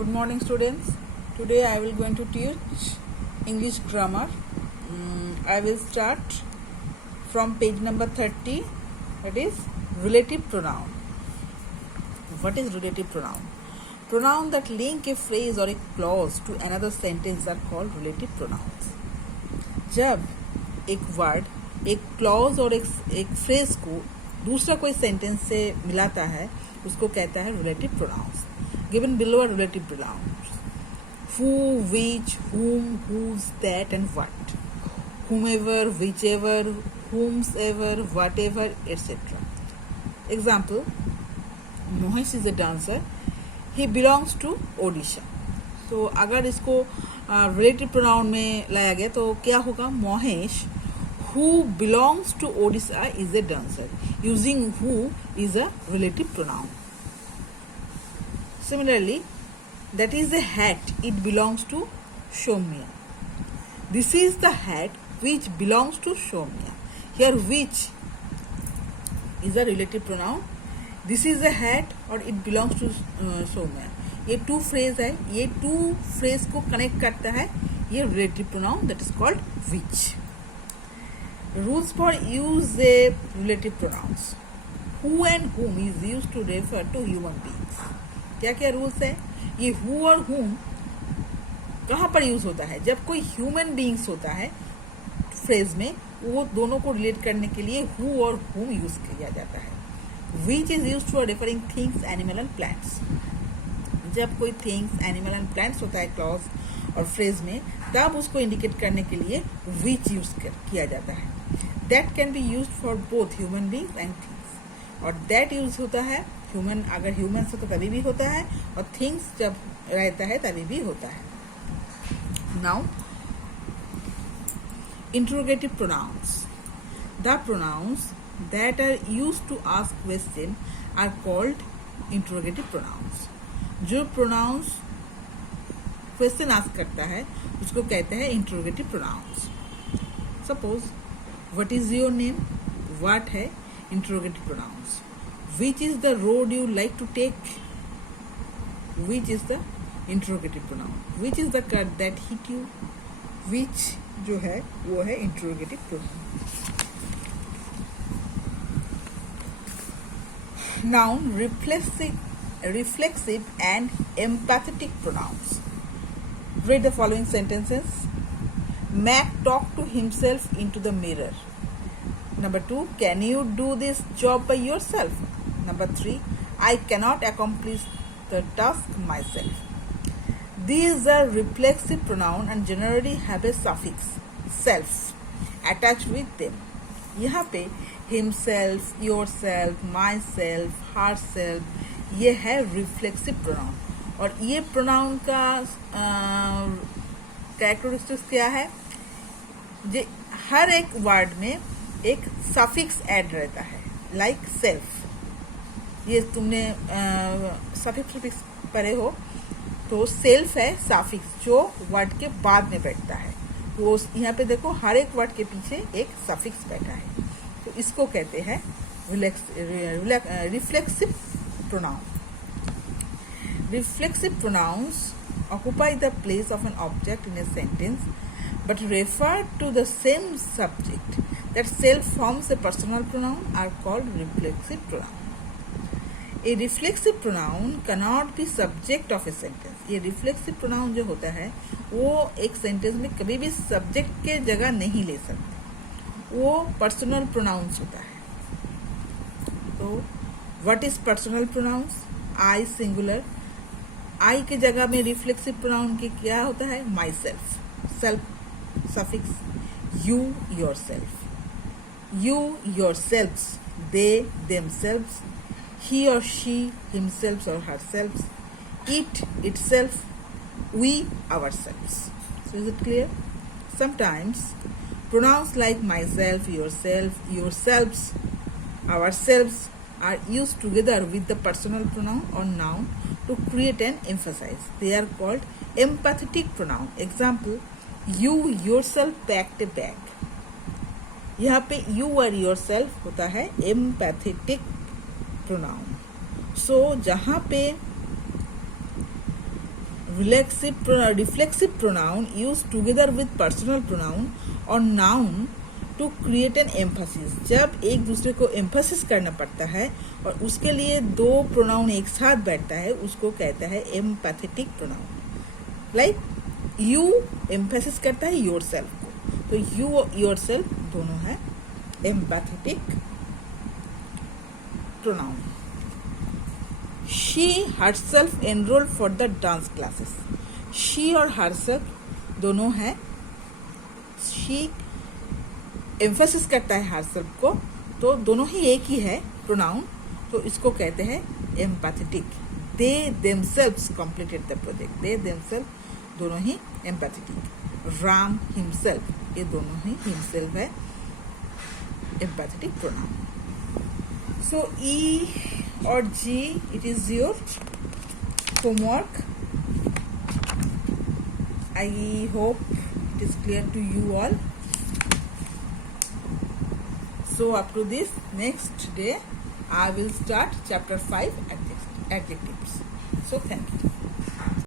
Good morning, students. Today I will going to teach English grammar. I will start from page number 30. That is relative pronoun. What is relative pronoun? Pronoun that link a phrase or a clause to another sentence are called relative pronouns. जब एक word एक clause और एक phrase को दूसरा कोई sentence से मिलाता है उसको कहता है relative pronouns. Given below are relative pronouns. Who, which, whom, whose, that and what. Whomever, whichever, whomsoever, whatever, etc. Example: Mohesh is a dancer. He belongs to Odisha. तो अगर इसको रिलेटिव प्रोनाउन में लाया गया तो क्या होगा? Mohesh who belongs to Odisha is a dancer. Using who is a relative pronoun. Similarly, that is a hat. It belongs to Shomya. This is the hat which belongs to Shomya. Here which is a relative pronoun. This is a hat और it belongs to Shomya. ये two phrase है. ये two phrase को connect करता है. ये relative pronoun that is called which. Rules for use a relative pronouns. Who and whom is used to refer to human beings. क्या क्या rules है? ये हु और हुम कहाँ पर यूज होता है? जब कोई ह्यूमन बीइंग्स होता है फ्रेज में, वो दोनों को रिलेट करने के लिए हु और हुम यूज किया जाता है. Which is used for referring things, animal and plants. जब कोई थिंग्स, एनिमल एंड प्लांट्स होता है क्लॉज और फ्रेज में, तब उसको इंडिकेट करने के लिए विच यूज किया जाता है. That can be use for both human beings and things. और दैट यूज होता है ह्यूमन, अगर ह्यूमन्स हो तो तभी भी होता है, और थिंग्स जब रहता है तभी भी होता है. Now interrogative pronouns. The pronouns that are used to ask question are called interrogative pronouns. जो प्रोनाउंस क्वेश्चन आस्क करता है उसको कहते हैं interrogative pronouns. Suppose what is your name. What है interrogative pronouns. Which is the road you like to take. Which is the interrogative pronoun. Which is the cut that hit you. Which जो है वो है interrogative pronoun. Now reflexive and empathetic pronouns. Read the following sentences. Mac talked to himself into the mirror. Number 2, can you do this job by yourself? Number 3, I cannot accomplish the task myself. These are reflexive pronouns and generally have a suffix self attached with them. यहाँ पे himself, yourself, myself, herself ये है reflexive pronoun. और ये pronoun का characteristics क्या है? जे हर एक वर्ड में एक सफिक्स ऐड रहता है. Like self. ये तुमने सफिक्स पढ़े हो तो सेल्फ है सफिक्स जो वर्ड के बाद में बैठता है. तो यहाँ पे देखो हर एक वर्ड के पीछे एक सफिक्स बैठा है. तो इसको कहते हैं reflexive pronoun. Reflexive pronouns occupy the place of an object in a sentence but refer to the same subject that self forms a personal pronoun are called reflexive pronoun. A reflexive pronoun cannot be subject of a sentence. ये reflexive pronoun जो होता है वो एक sentence में कभी भी subject के जगह नहीं ले सकते. वो पर्सनल प्रोनाउंस होता है. तो What is personal pronouns? I singular. I के जगह में रिफ्लेक्सिव प्रोनाउन के क्या होता है? myself. Self suffix. You yourself. You yourselves. They themselves. He or she himself or herself. It itself. We ourselves. So is it clear? Sometimes pronouns like myself, yourself, yourselves, ourselves are used together with the personal pronoun or noun to create an emphasis. They are called empathetic pronoun. Example: you yourself packed a bag. यहाँ पे you और yourself होता है empathetic pronoun. So जहाँ पे reflexive pronoun used together with personal pronoun or noun to create an emphasis. जब एक दूसरे को एम्फेसिस करना पड़ता है और उसके लिए दो प्रोनाउन एक साथ बैठता है, उसको कहता है empathetic pronoun. Like you emphasis करता है योर सेल्फ को, तो यू और योर सेल्फ दोनों है empathetic pronoun. She herself enrol for the dance classes. She और हरसेल्फ दोनों है। शी एम्फेसिस करता है हरसेल्फ को, तो दोनों ही एक ही है प्रोनाउन, तो इसको कहते हैं empathetic. They themselves completed the project. They themself दोनों ही एम्पैथेटिक। राम हिमसेल्फ, ये दोनों ही हिमसेल्फ है एम्पैथेटिक प्रोनाउन। सो ई और G, it is your homework. I hope it is clear to you all. So up to this next day, I will start chapter 5 adjectives. So thank you.